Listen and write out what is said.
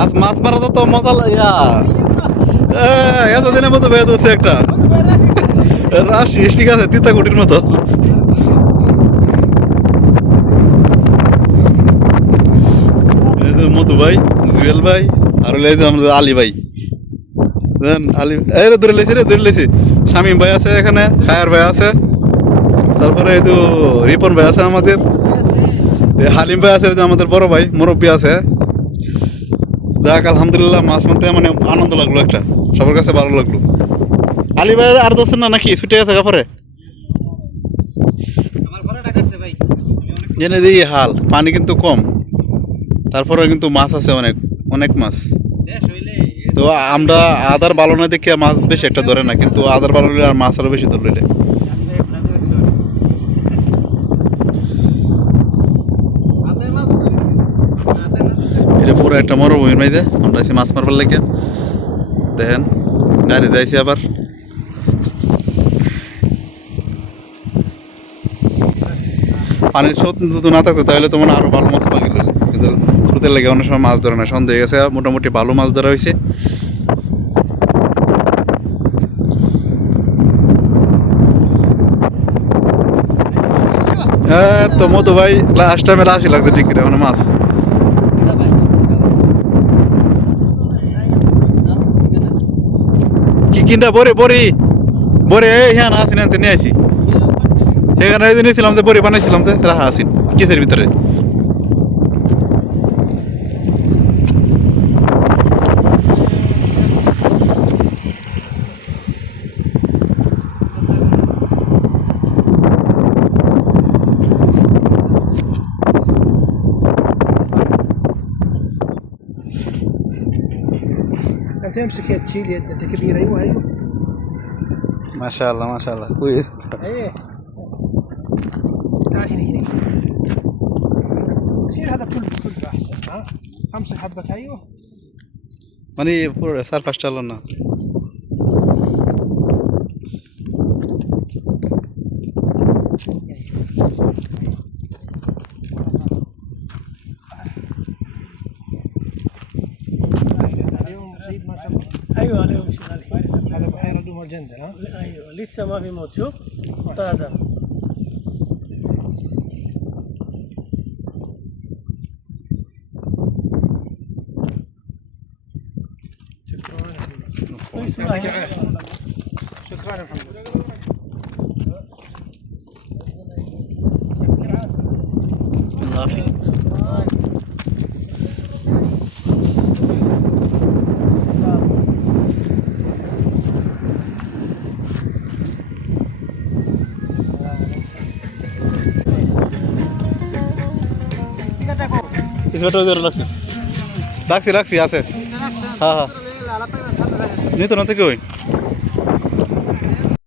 আজ মাছ মারা তো মজা লাগা এতদিনের মতো বেদ হচ্ছে একটা রাশি ঠিক আছে তিতাকুটির মতো মধু ভাই জুয়েল ভাই আর আমাদের আলী ভাই আলী ধরে লেছি শামীম ভাই আছে এখানে খায়ার ভাই আছে তারপরে এই তো রিপন ভাই আছে আমাদের হালিম ভাই আছে আমাদের বড় ভাই মুরব্বী আছে যাক আলহামদুলিল্লাহ মাছ মারতে মানে আনন্দ লাগলো একটা সবার কাছে ভালো লাগলো আলী ভাই আর দোষের না নাকি ছুটে গেছে কাপড়ে জেনে দিই হাল পানি কিন্তু কম তারপরে কিন্তু মাছ আছে অনেক অনেক মাছ তো আমরা আদার বালো না দেখে মাছ বেশি একটা ধরে না কিন্তু আদার বালো আর মাছ আরো বেশি ধরলে এটা পুরো একটা মরুভূমির মধ্যে আমরা আছি মাছ মারবার লাগে দেখেন গাড়ি যাইছি আবার পানির স্রোত যদি না থাকতো তাহলে তো মনে আরো ভালো মাছ পাওয়া গেল কিন্তু স্রোতের লাগে অনেক সময় মাছ ধরে না সন্দেহ হয়ে গেছে মোটামুটি ভালো মাছ ধরা হয়েছে হ্যাঁ তো মধু ভাই লাস্ট টাইমে আসি লাগছে ঠিক মানে মাছ কি কিনটা বরে হ্যাঁ না আসি না নিয়ে আসি সেখানে নিয়েছিলাম যে বড়ি বানাইছিলাম যে রাখা আসি কিসের ভিতরে تمسك يد تشيل يد انت كبير ايوه ايوه ما شاء الله ما شاء الله كويس ايه تعال هنا شيل هذا كله احسن ها امسك حبه ايوه মানে পুরো 4-5টা হলো না ايوه عليهم شغال هذا بحيره دومر جندل ها ايوه لسه ما بيموت شوف طازه يعطيك العافيه شكرا يا محمد রাখছি আছে হ্যাঁ হ্যাঁ নিত না থেকে ওই